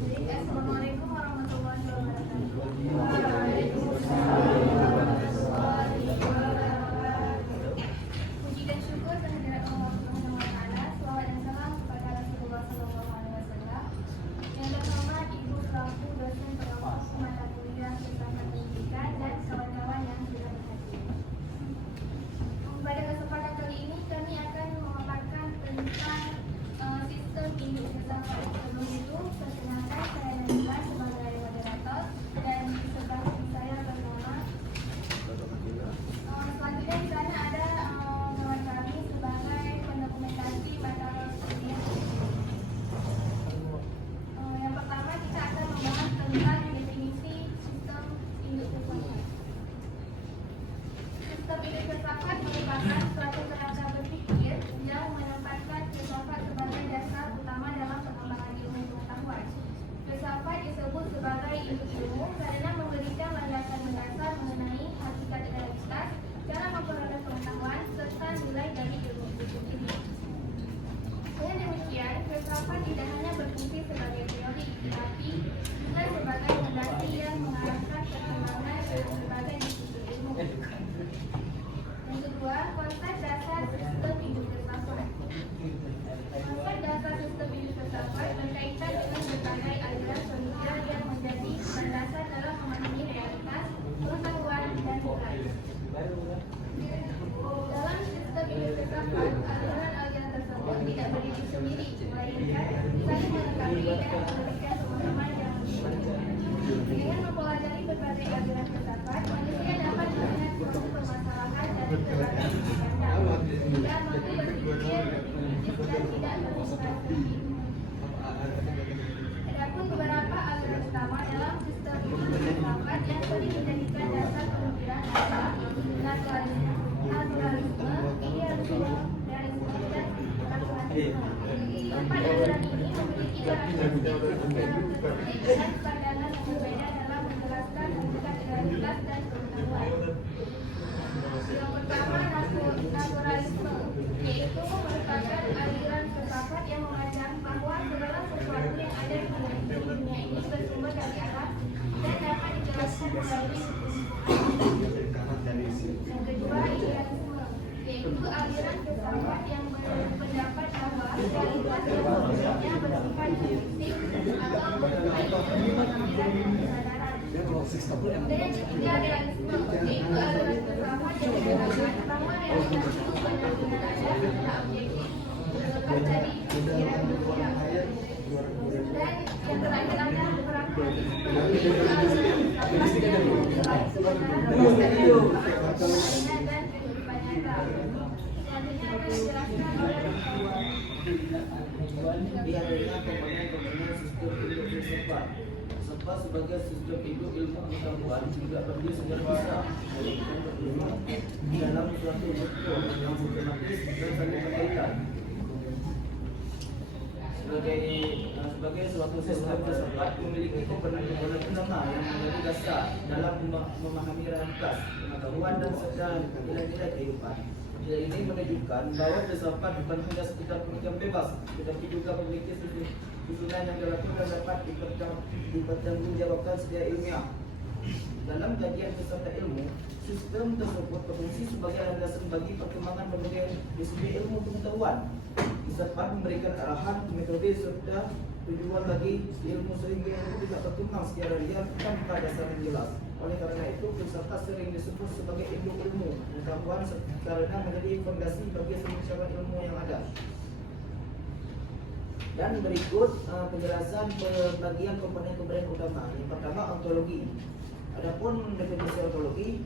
Jadi, Assalamualaikum warahmatullahi wabarakatuh. Puji dan syukur kehadirat Allah Subhanahu wa Ta'ala. Selawat dan salam kepada Rasulullah Sallallahu Alaihi Wasallam. Yang terhormat Ibu selaku dosen pengawas mata kuliah Filsafat Pendidikan dan kawan-kawan yang sudah berhadir. Pada kesempatan kali ini kami akan memaparkan tentang sistem induk filsafat. Sebelum itu, perkenalkan saya Nabila sebagai moderator dan di sebelah saya bernama. Selanjutnya di sana ada kawan kami sebagai pendokumentasi mata kuliah. Yang pertama kita akan membahas tentang definisi sistem induk filsafat. Sistem induk filsafat merupakan suatu kerangka berpikir yang menempatkan filsafat sebagai dasar utama dalam pengembangan ilmu pengetahuan. Filsafat disebut sebagai induk ilmu karena memberikan landasan mendasar mengenai hakikat realitas, cara memperoleh pengetahuan, serta nilai dari ilmu itu sendiri. Dengan demikian, filsafat tidak hanya berfungsi sebagai teori, tetapi juga sebagai fondasi yang mengarahkan perkembangan berbagai disiplin ilmu. Yang kedua, konsep dasar sistem induk filsafat. Konsep dasar sistem induk filsafat berkaitan dengan berbagai aliran pemikiran yang menjadi landasan dalam memahami realitas, pengetahuan, dan nilai. Dalam sistem induk filsafat, aliran-aliran tersebut tidak berdiri sendiri, melainkan saling melengkapi dan memberikan pemahaman yang berbeda. Dengan mempelajari berbagai aliran filsafat, manusia dapat melihat suatu permasalahan dari berbagai sudut pandang dan mampu berpikir kritis dan tidak terdistraksi. Adapun beberapa aliran utama dalam sistem induk filsafat yang sering dijadikan dasar pemikiran adalah naturalisme, idealisme, realisme, dan rasionalisme. Keempat aliran ini memiliki karakteristik dan pandangan yang berbeda dalam menjelaskan hakikat realitas dan pengetahuan. Yang pertama, naturalisme, yaitu merupakan aliran filsafat yang memandang bahwa segala sesuatu yang ada di dunia ini bersumber dari alam dan dapat dijelaskan melalui yang kedua, idealisme, yaitu aliran filsafat yang berpendapat bahwa realitas yang sebenarnya bersifat fiktif atau mengenai pemikiran dan kesadaran. Dan yang ketiga, realisme, yaitu aliran filsafat yang mengatakan bahwa realitas itu benar-benar ada secara objektif, terlepas dari pikiran manusia. Dan yang terakhir ada pragmatisme, yaitu aliran filsafat yang menilai kebenaran fenomena dan kehidupan nyata. Selanjutnya akan dijelaskan oleh Biarlah komponen-komponen sistem induk filsafat. Filsafat sebagai sistem induk ilmu pengetahuan juga berdiri secara besar dalam suatu bentuk yang sistematis dan saling berkaitan. Sebagai suatu sistem filsafat memiliki komponen-komponen utama yang menjadi dasar dalam memahami realitas, pengetahuan dan nilai-nilai kehidupan. Nilai ini menunjukkan bahwa filsafat bukan hanya sekedar pemikiran bebas, tetapi juga memiliki susunan yang dilakukan dapat dipertanggungjawabkan secara ilmiah. Dalam kajian filsafat ilmu, sistem tersebut berfungsi sebagai landasan bagi perkembangan berbagai disiplin ilmu pengetahuan. Filsafat memberikan arahan, metode serta tujuan bagi ilmu sehingga ilmu tidak berkembang secara real tanpa dasar yang jelas. Oleh karena itu, filsafat sering disebut sebagai induk ilmu pengetahuan karena menjadi fondasi bagi semua cabang ilmu yang ada. Dan berikut penjelasan pembagian komponen-komponen utama. Yang pertama, ontologi. Adapun definisi ontologi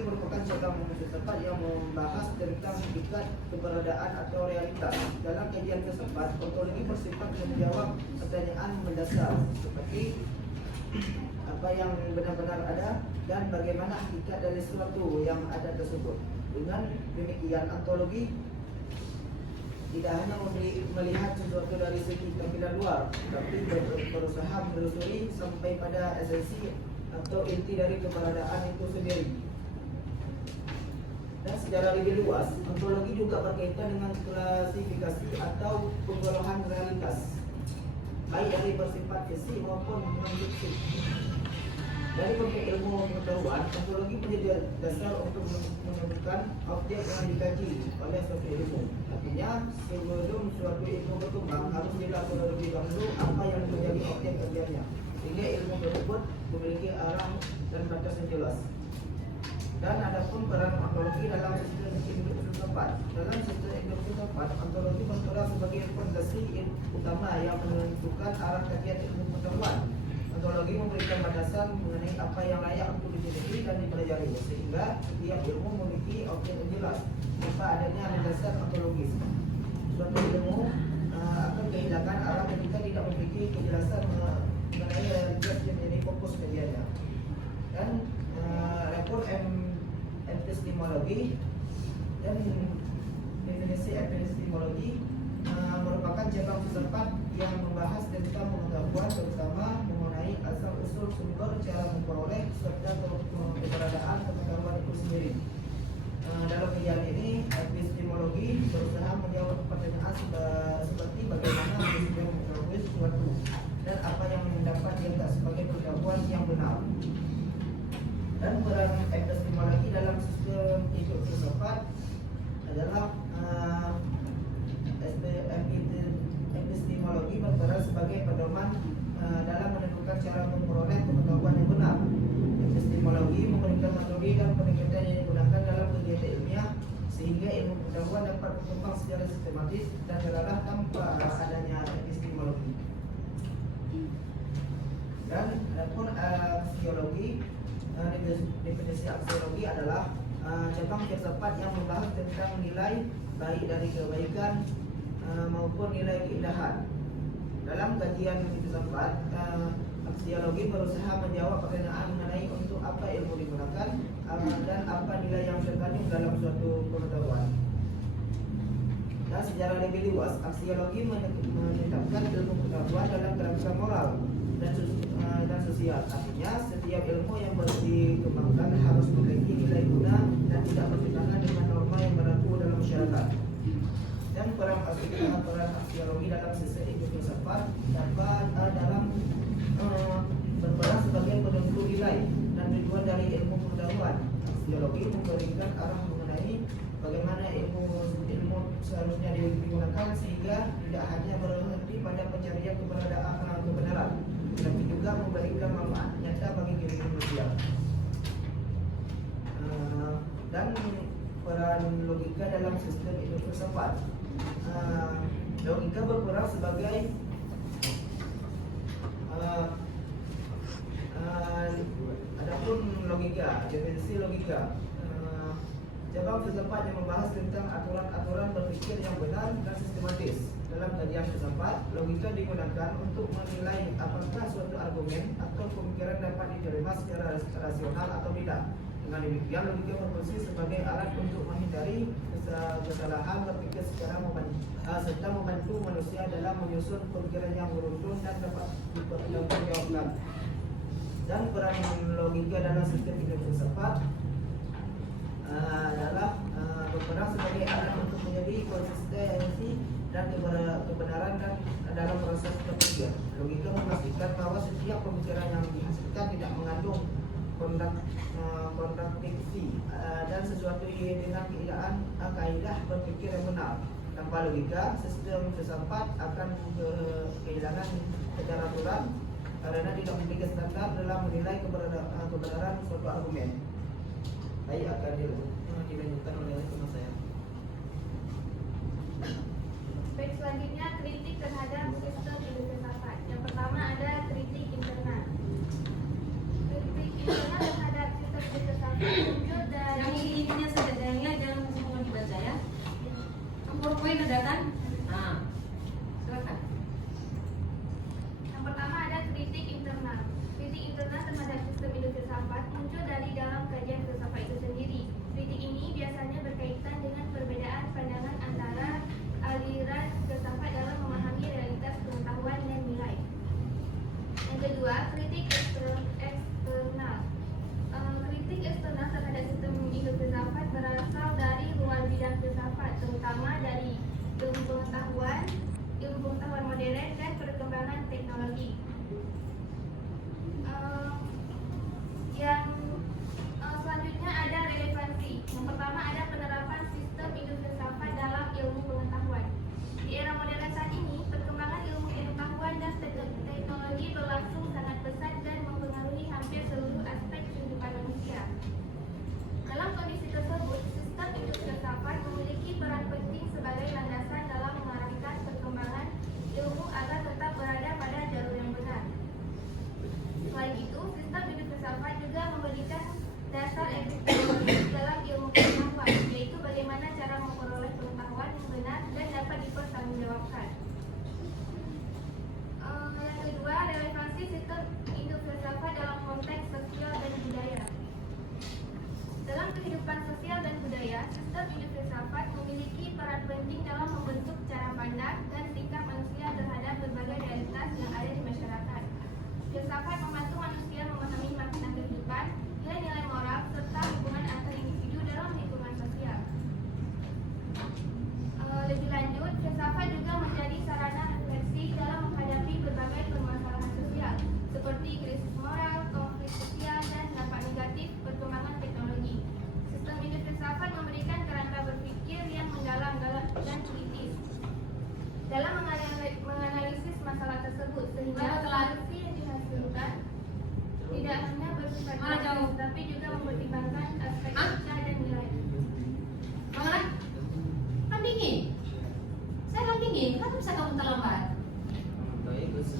merupakan cabang filsafat yang membahas tentang hakikat keberadaan atau realitas. Dalam kajian filsafat, ontologi bersifat menjawab pertanyaan mendasar seperti apa yang benar-benar ada dan bagaimana hakikat dari sesuatu yang ada tersebut. Dengan demikian, ontologi tidak hanya melihat sesuatu dari segi tampilan luar, tapi berusaha menelusuri sampai pada esensi atau inti dari keberadaan itu sendiri. Dan secara lebih luas, ontologi juga berkaitan dengan klasifikasi atau penggolongan realitas. baik dari bersifat fisik maupun non-fisik. Dari berbagai ilmu pengetahuan, ontologi menjadi dasar untuk menemukan objek yang dikaji oleh suatu ilmu. Artinya, sebelum suatu ilmu berkembang, harus dilakukan terlebih dahulu apa yang menjadi objek kajiannya, sehingga ilmu tersebut memiliki arah dan batas yang jelas. Dan adapun peran ontologi dalam sistem hidup filsafat. Dalam sistem hidup filsafat, ontologi berperan sebagai fondasi utama yang menentukan arah kajian ilmu pengetahuan. Ontologi memberikan batasan mengenai apa yang layak untuk diteliti dan dipelajari, sehingga setiap ilmu memiliki objek yang jelas tanpa adanya landasan ontologis. Suatu ilmu akan kehilangan arah ketika tidak memiliki kejelasan mengenai realitas yang menjadi fokus kajiannya. Dan rapor epistemologi dan definisi epistemologi merupakan cabang filsafat yang membahas tentang pengetahuan, terutama mengenai asal-usul sumber, cara memperoleh, serta keberadaan pengetahuan itu sendiri. Dalam kajian ini, epistemologi berusaha menjawab pertanyaan seperti bagaimana manusia mengetahui sesuatu dan apa yang dapat dianggap sebagai pengetahuan yang benar. Dan peran epistemologi dalam sistem hidup filsafat adalah epistemologi berperan sebagai pedoman dalam menentukan cara memperoleh pengetahuan yang benar. Epistemologi memberikan metode dan pendekatan yang digunakan dalam kegiatan ilmiah sehingga ilmu pengetahuan dapat berkembang secara sistematis dan terarah tanpa adanya epistemologi. Dan adapun aksiologi, definisi aksiologi adalah cabang filsafat yang membahas tentang nilai baik dari kebaikan maupun nilai keindahan. Dalam kajian filsafat, aksiologi berusaha menjawab pertanyaan mengenai untuk apa ilmu digunakan dan apa nilai yang terkandung dalam suatu pengetahuan. Dan secara lebih luas, aksiologi menetapkan ilmu pengetahuan dalam kerangka moral dan sosial. Artinya, setiap ilmu yang dikembangkan harus memiliki nilai guna dan tidak bertentangan dengan norma yang berlaku dalam masyarakat. Dan peran aksiologi dalam sistem hidup filsafat dapat dalam berperan sebagai penentu nilai dan tujuan dari ilmu pengetahuan. Aksiologi memberikan arah mengenai bagaimana ilmu seharusnya digunakan sehingga tidak hanya berhenti pada pencarian kebenaran, tapi juga memberikan manfaat nyata bagi diri manusia. Dan peran logika dalam sistem hidup filsafat. Logika berperan sebagai adapun logika, definisi logika. Cabang filsafat yang membahas tentang aturan-aturan berpikir yang benar dan sistematis. Dalam kajian filsafat, logika digunakan untuk menilai apakah suatu argumen atau pemikiran dapat diterima secara rasional atau tidak. Dengan demikian, logika berfungsi sebagai alat untuk menghindari kesalahan berpikir serta membantu manusia dalam menyusun pemikiran yang beruntun dan dapat dipertanggungjawabkan. Dan peran logika dalam sistem hidup filsafat adalah berperan sebagai alat untuk menjadi konsistensi dan kebenaran dan dalam proses berpikir. Logika memastikan bahwa setiap pemikiran yang dihasilkan tidak mengandung kontradiksi dan sesuatu dengan kaidah berpikir yang benar. Tanpa logika, sistem filsafat akan kehilangan secara aturan karena tidak memiliki standar dalam menilai kebenaran suatu argumen. Baik, akan dilanjutkan oleh teman saya. Baik, selanjutnya kritik terhadap sistem hidup filsafat. Yang pertama ada kritik internal. Kritik internal terhadap sistem hidup filsafat muncul dari Yang ininya saja, jangan semua dibaca ya. PowerPoint ada kan? Nah, silakan. Yang pertama ada kritik internal. Kritik internal terhadap sistem hidup filsafat muncul dari dalam kajian filsafat itu sendiri. Kritik ini biasanya berkaitan dengan perbedaan pandangan antara aliran filsafat dalam memahami realitas pengetahuan dan nilai. Yang kedua, kritik eksternal. Kritik eksternal terhadap sistem hidup filsafat berasal dari luar bidang filsafat, terutama dari ilmu pengetahuan, ilmu pengetahuan modern dan perkembangan teknologi. Yang selanjutnya ada relevansi. Yang pertama ada penerapan sistem induk filsafat dalam ilmu pengetahuan. Di era modern saat ini, perkembangan ilmu pengetahuan dan teknologi berlangsung sangat pesat dan mempengaruhi hampir seluruh aspek kehidupan manusia. Dalam kondisi tersebut, sistem induk filsafat memiliki peran penting sebagai landasan dalam mengarahkan perkembangan ilmu agar tetap berada pada jalur yang benar. Selain itu, sistem induk filsafat juga memberikan dasar epistemologis dalam ilmu pengetahuan, yaitu bagaimana cara memperoleh pengetahuan yang benar dan dapat dipertanggungjawabkan. Yang kedua, relevansi sistem induk filsafat dalam konteks sosial dan budaya. Dalam kehidupan sosial dan budaya, sistem induk filsafat memiliki peran penting dalam membentuk cara pandang dan sikap manusia terhadap berbagai realitas yang ada di masyarakat. Filsafat membantu manusia memahami makna kehidupan, nilai-nilai moral, serta hubungan antar individu dalam lingkungan sosial. Lebih lanjut, filsafat juga menjadi sarana refleksi dalam menghadapi berbagai permasalahan sosial, seperti krisis moral, konflik sosial, dan dampak negatif perkembangan teknologi. Sistem induk filsafat memberikan kerangka berpikir yang mendalam dan kritis dalam menganalisis masalah tersebut, sehingga solusi yang dihasilkan tidak hanya bersifat teoris, tapi juga mempertimbangkan aspek sosial dan nilai. Mana? Kan dingin. Saya kan dingin. Kenapa bisa kamu terlambat? Baik, Gus.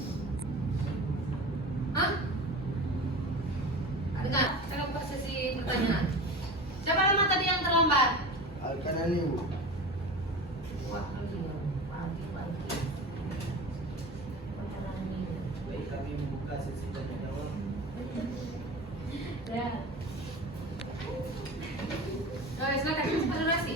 Hah? Ada nggak? Saya buka sesi pertanyaan. Siapa nama tadi yang terlambat? Al-Kanani, Bu. Wah, pagi. Baik, kami membuka sesi tanya jawab. Ya. Oke, silakan. Cepat durasi.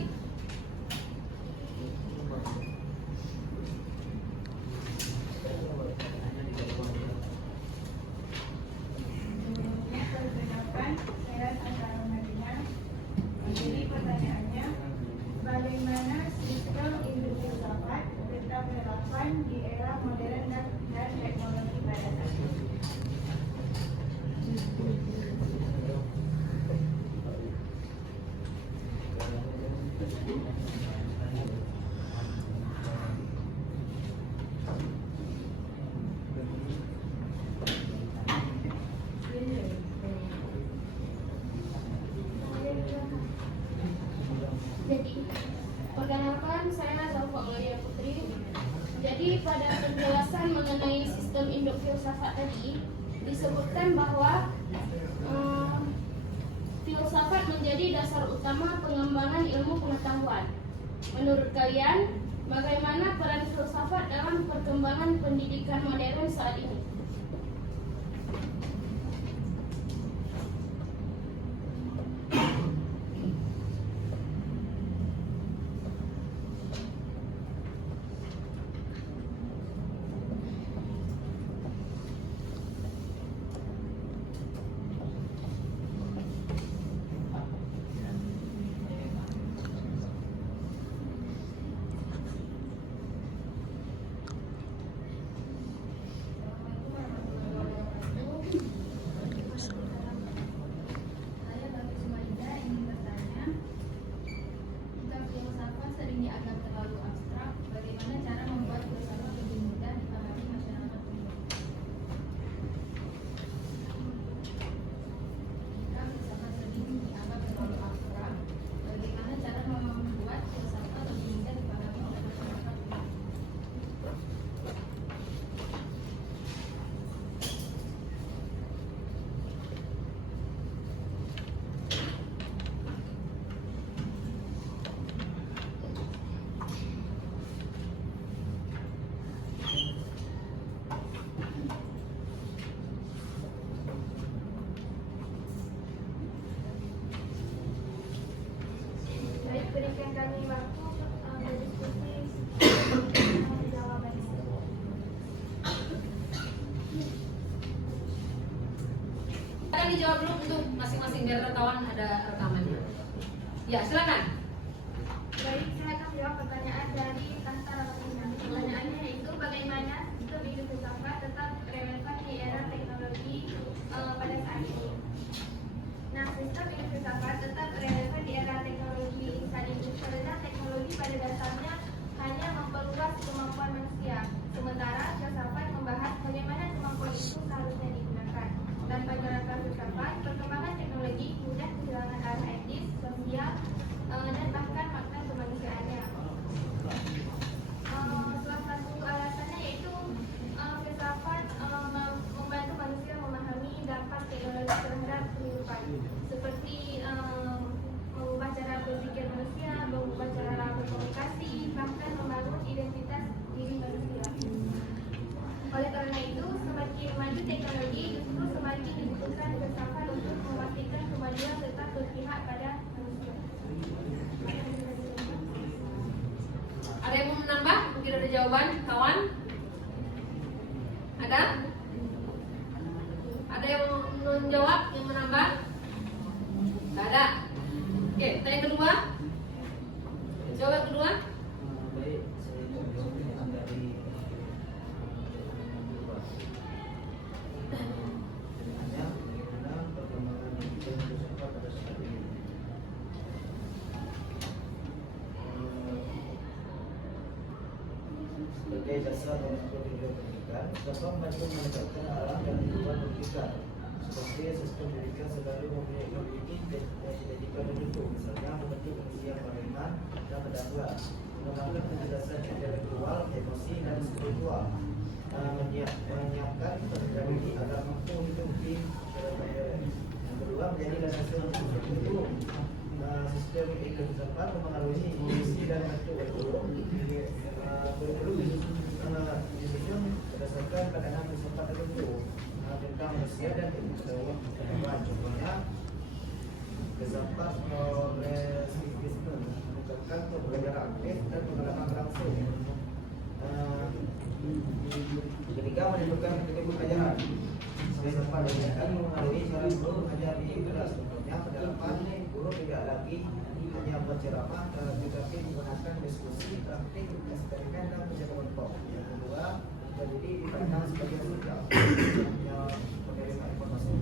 Perkenalkan, saya Sandra Madina. Jadi pertanyaannya, bagaimana sistem induk filsafat tetap relevan di era modern dan teknologi pada saat ini? Jadi, perkenalkan saya Zalfa Aulia Putri. Jadi pada penjelasan mengenai sistem induk filsafat tadi disebutkan bahwa filsafat menjadi dasar utama pengembangan ilmu pengetahuan. Menurut kalian, bagaimana peran filsafat dalam perkembangan pendidikan modern saat ini? Saya Bagus Sumaida ingin bertanya, jika filsafat sering dianggap terlalu abstrak, bagaimana cara membuat filsafat lebih mudah dipahami masyarakat umum? Jika filsafat sering dianggap terlalu abstrak, bagaimana cara membuat filsafat lebih mudah dipahami oleh masyarakat umum? Baik, berikan kami waktu berdiskusi jawaban. Akan dijawab dulu untuk masing-masing biar kawan ada rekamannya. Ya, silakan. Baik, saya akan jawab pertanyaan dari Tanta Ramadhani. pertanyaannya yaitu bagaimana sistem induk filsafat tetap relevan di era teknologi pada saat ini. Nah, sistem induk filsafat tetap relevan di era teknologi saat ini karena teknologi pada dasarnya hanya memperluas kemampuan manusia, sementara filsafat membahas bagaimana kemampuan itu seharusnya digunakan. Tanpa jalankan filsafat, perkembangan teknologi mudah kehilangan arah etis, sosial, dan bahkan makna kemanusiaannya. Salah satu alasannya yaitu filsafat membantu manusia memahami dampak teknologi terhadap kehidupan, seperti mengubah cara berpikir manusia, mengubah cara berkomunikasi, bahkan membangun identitas diri manusia. Oleh karena itu, semakin maju teknologi, justru semakin dibutuhkan filsafat untuk memastikan kemajuan tetap berpihak pada manusia. Ada yang mau menambah? Mungkin ada jawaban, kawan? Ada? Ada yang mau menjawab, yang menambah? Tidak ada. Oke, tanya kedua. Jawaban kedua. Baik, saya jawab dari hanya bagaimana perkembangan induk filsafat pada saat ini. Sebagai dasar untuk hidup pendidikan, filsafat mampu menegakkan alam dan kehidupan berpikir. Seperti sistem pendidikan selalu memiliki cita-cita tertentu, misalnya membentuk manusia yang beriman dan berdakwa, menambah penjelasan intelektual, emosi dan spiritual, menyiapkan pendidikan agar mampu hidup di masyarakat modern. Yang kedua, menjadi dasar untuk membentuk sistem filsafat memengaruhi isi dan bentuk disusun berdasarkan pandangan filsafat tertentu tentang manusia dan kehidupan. Contohnya, filsafat progresivisme menunjukkan pembelajaran aktif dan pengalaman langsung. Ketiga, menunjukkan metode pelajaran. Filsafat akan mengaruhi cara guru mengajar di kelas. Contohnya, penerapan guru tidak lagi hanya berceramah, tetapi menggunakan diskusi, praktik, eksperimen dan kerja kelompok. Yang kedua, menjadi dipandang sebagai sosial yang menerima informasi.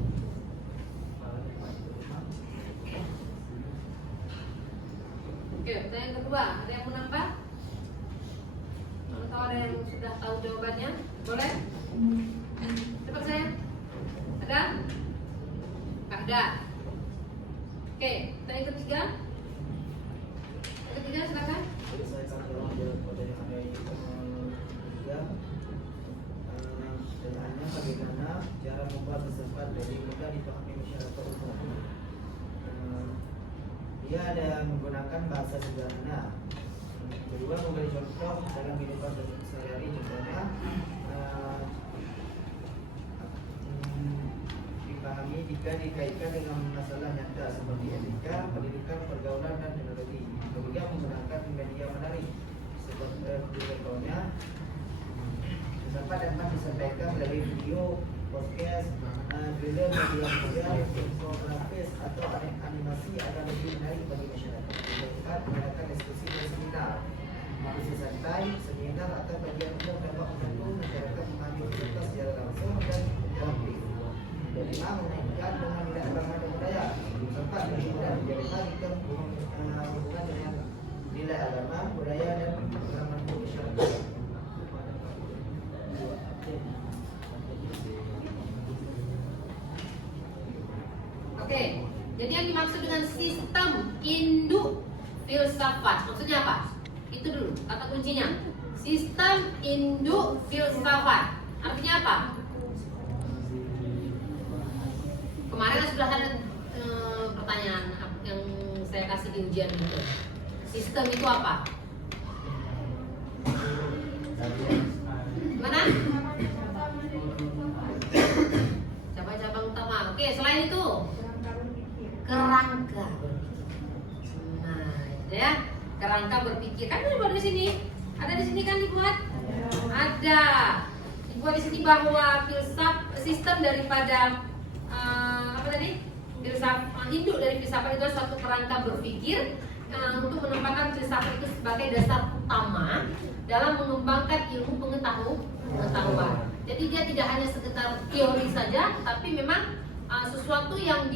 Oke, pertanyaan kedua. Ada yang menambah? Atau ada yang sudah tahu jawabannya? Boleh? Cepat saya. Ada? Tak ada. Oke, pertanyaan ketiga. Ketiga, silakan. Jadi saya akan jawab pada yang ada di ketiga. Pertanyaannya bagaimana cara membuat filsafat dari mudah dipahami masyarakat umum. Dia ada yang menggunakan bahasa sederhana. Kedua, memberi contoh dalam kehidupan sehari-hari. Contohnya dipahami jika dikaitkan dengan masalah nyata seperti etika, pendidikan, pergaulan, dan teknologi. Ketiga, menggunakan media menarik seperti contohnya filsafat dapat disampaikan melalui video, podcast, film, media sosial, infografis atau animasi agar lebih menarik bagi masyarakat. Keempat, mengadakan diskusi dan seminar, diskusi santai, seminar atau kajian umum dapat membantu masyarakat memahami filsafat secara langsung dan interaktif. Kelima, mengaitkan dengan nilai agama dan budaya. Filsafat lebih mudah diterima jika hubungan dengan nilai agama, budaya, dan pengalaman masyarakat. Oke, jadi yang dimaksud dengan sistem induk filsafat maksudnya apa? Itu dulu kata kuncinya. Sistem induk filsafat artinya apa? Kemarin kan sudah ada pertanyaan yang saya kasih di ujian itu. Sistem itu apa? Mana? Cabang-cabang utama. Oke, selain itu kerangka. Nah, ya, kerangka berpikir kan dibuat di sini. Ada di sini kan dibuat? Ada. Dibuat di sini bahwa sistem daripada apa tadi? Induk dari filsafat itu suatu kerangka berpikir untuk menempatkan filsafat itu sebagai dasar utama dalam mengembangkan ilmu pengetahuan. Jadi dia tidak hanya sekedar teori saja, tapi memang sesuatu yang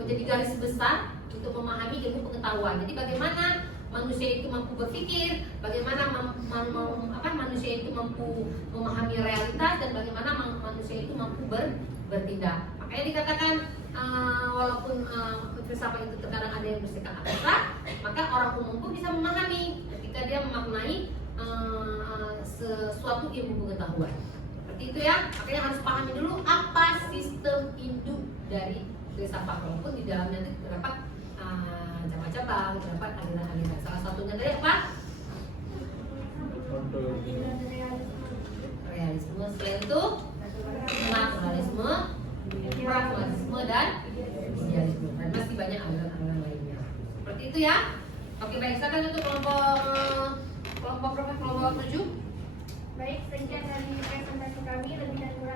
menjadi garis besar untuk memahami ilmu pengetahuan. Jadi bagaimana manusia itu mampu berpikir, bagaimana manusia itu mampu memahami realitas, dan bagaimana manusia itu mampu bertindak. Makanya dikatakan walaupun filsafat itu terkadang ada yang bersifat abstrak, maka orang umum pun bisa memahami ketika dia memaknai sesuatu ilmu pengetahuan. Seperti itu ya. Makanya harus pahami dulu apa sistem induk dari filsafat, walaupun di dalamnya itu terdapat cabang-cabang, terdapat aliran-aliran. Salah satunya dari apa? Realisme. Selain itu naturalisme, pragmatisme, dan idealisme. Dan masih banyak aliran-aliran lainnya. Seperti itu ya. Oke, baik. Silakan untuk kelompok 7. Baik, sekian dari presentasi kami. Lebih dan kurang